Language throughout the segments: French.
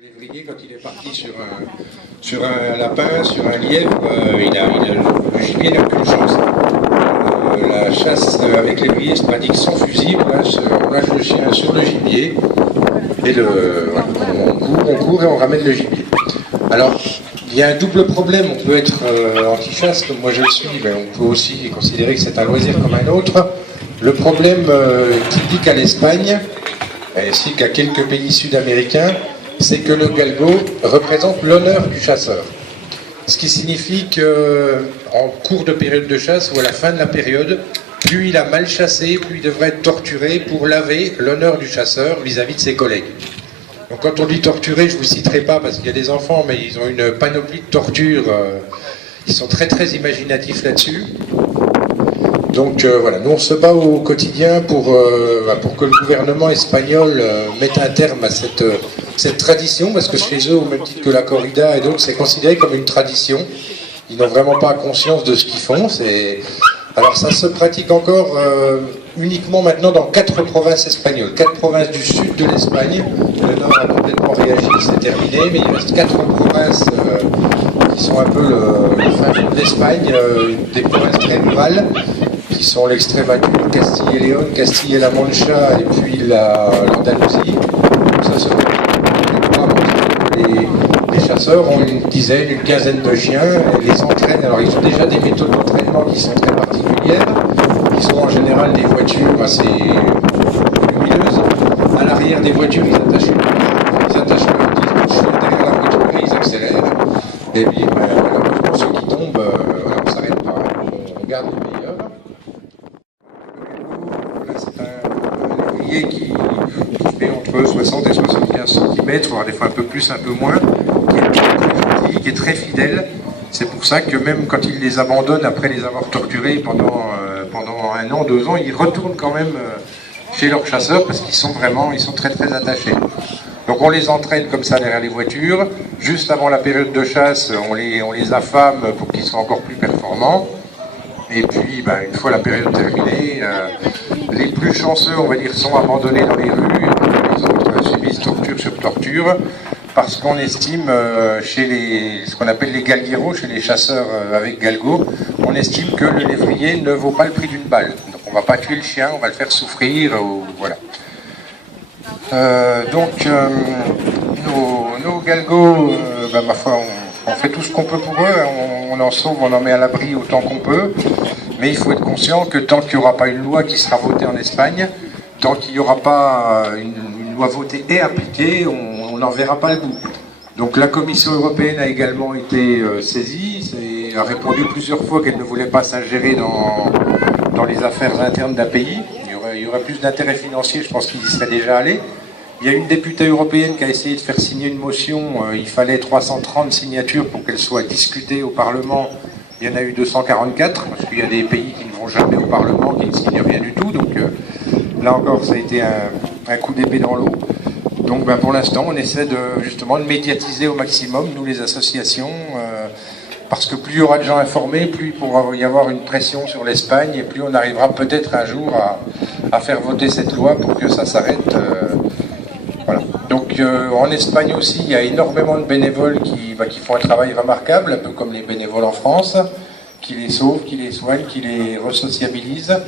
Le lévrier, quand il est parti sur un lapin, sur un lièvre, le gibier n'a aucune chance. La chasse avec lévrier se pratique sans fusil, on lâche le chien sur le gibier, et voilà, on court et on ramène le gibier. Alors, il y a un double problème, on peut être anti-chasse, comme moi je le suis, mais on peut aussi considérer que c'est un loisir comme un autre. Le problème typique à l'Espagne, ainsi qu'à quelques pays sud-américains, c'est que le galgo représente l'honneur du chasseur. Ce qui signifie qu'en cours de période de chasse ou à la fin de la période, plus il a mal chassé, plus il devrait être torturé pour laver l'honneur du chasseur vis-à-vis de ses collègues. Donc quand on dit torturer, je ne vous citerai pas parce qu'il y a des enfants, mais ils ont une panoplie de tortures, ils sont très très imaginatifs là-dessus. Donc voilà, nous on se bat au quotidien pour que le gouvernement espagnol mette un terme à cette tradition, parce que chez eux, au même titre que la corrida et d'autres, c'est considéré comme une tradition. Ils n'ont vraiment pas conscience de ce qu'ils font. Alors ça se pratique encore uniquement maintenant dans 4 provinces espagnoles, 4 provinces du sud de l'Espagne. Le nord a complètement réagi, c'est terminé, mais il reste 4 provinces qui sont un peu le fin fond de l'Espagne, des provinces très rurales, qui sont l'Extrémadure, Castille et Léon, Castille et la Mancha, et puis l'Andalousie. Ça se les chasseurs ont une dizaine, une quinzaine de chiens, et les entraînent. Alors ils ont déjà des méthodes d'entraînement qui sont très particulières. Ils ont en général des voitures assez lumineuses. À l'arrière des voitures, ils attachent leur chien derrière la voiture et ils accélèrent. Et puis pour ceux qui tombent, on ne s'arrête pas. On garde les meilleurs. Là, c'est un lévrier qui fait entre 60 et 75 cm, voire des fois un peu plus, un peu moins, qui est très gentil, qui est très fidèle. C'est pour ça que même quand ils les abandonnent après les avoir torturés pendant 1 an, 2 ans, ils retournent quand même chez leurs chasseurs parce qu'ils sont très très attachés. Donc on les entraîne comme ça derrière les voitures. Juste avant la période de chasse, on les affame pour qu'ils soient encore plus performants. Et puis, une fois la période terminée, les plus chanceux, on va dire, sont abandonnés dans les rues, et les autres subissent torture sur torture, parce qu'on estime, chez ce qu'on appelle les galgueros, chez les chasseurs avec galgo, on estime que le lévrier ne vaut pas le prix d'une balle. Donc on ne va pas tuer le chien, on va le faire souffrir, voilà. Nos galgos, ma foi, on fait tout ce qu'on peut pour eux, on en sauve, on en met à l'abri autant qu'on peut, mais il faut être conscient que tant qu'il n'y aura pas une loi qui sera votée en Espagne, tant qu'il n'y aura pas une loi votée et appliquée, on n'en verra pas le bout. Donc la Commission européenne a également été saisie, a répondu plusieurs fois qu'elle ne voulait pas s'ingérer dans les affaires internes d'un pays. Il y aurait plus d'intérêt financier, je pense qu'ils y seraient déjà allés. Il y a une députée européenne qui a essayé de faire signer une motion, il fallait 330 signatures pour qu'elle soit discutée au Parlement. Il y en a eu 244, parce qu'il y a des pays qui ne vont jamais au Parlement, qui ne signent rien du tout. Donc là encore, ça a été un coup d'épée dans l'eau. Donc pour l'instant, on essaie justement de médiatiser au maximum, nous les associations, parce que plus il y aura de gens informés, plus il pourra y avoir une pression sur l'Espagne, et plus on arrivera peut-être un jour à faire voter cette loi pour que ça s'arrête. Voilà. Donc en Espagne aussi, il y a énormément de bénévoles qui font un travail remarquable, un peu comme les bénévoles en France, qui les sauvent, qui les soignent, qui les resociabilisent,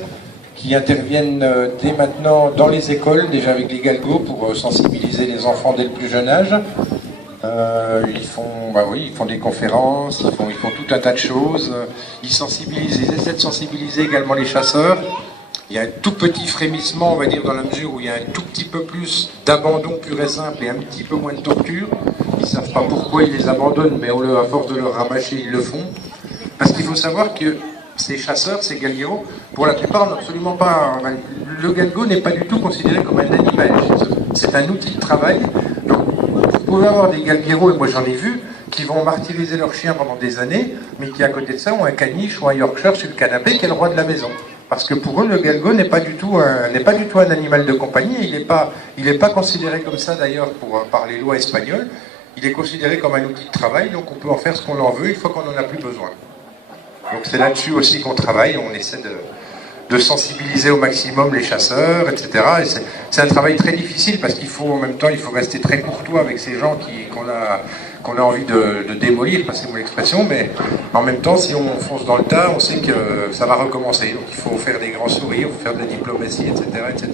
qui interviennent dès maintenant dans les écoles, déjà avec les galgos, pour sensibiliser les enfants dès le plus jeune âge. Ils font des conférences, ils font tout un tas de choses. Ils essaient de sensibiliser également les chasseurs. Il y a un tout petit frémissement, on va dire, dans la mesure où il y a un tout petit peu plus d'abandon pur et simple et un petit peu moins de torture. Ils ne savent pas pourquoi ils les abandonnent, mais à force de leur rabâcher, ils le font. Parce qu'il faut savoir que ces chasseurs, ces galgueros, pour la plupart, n'ont absolument pas... Le galgo n'est pas du tout considéré comme un animal. C'est un outil de travail. Donc, vous pouvez avoir des galgueros, et moi j'en ai vu, qui vont martyriser leur chien pendant des années, mais qui à côté de ça ont un caniche ou un Yorkshire sur le canapé qui est le roi de la maison. Parce que pour eux, le galgo n'est pas du tout un animal de compagnie. Il n'est pas considéré comme ça d'ailleurs par les lois espagnoles. Il est considéré comme un outil de travail, donc on peut en faire ce qu'on en veut une fois qu'on n'en a plus besoin. Donc c'est là-dessus aussi qu'on travaille. On essaie de sensibiliser au maximum les chasseurs, etc. Et c'est un travail très difficile parce qu'il faut en même temps, il faut rester très courtois avec ces gens qu'on a envie de démolir, passez-moi l'expression, mais en même temps, si on fonce dans le tas, on sait que ça va recommencer. Donc il faut faire des grands sourires, il faut faire de la diplomatie, etc., etc.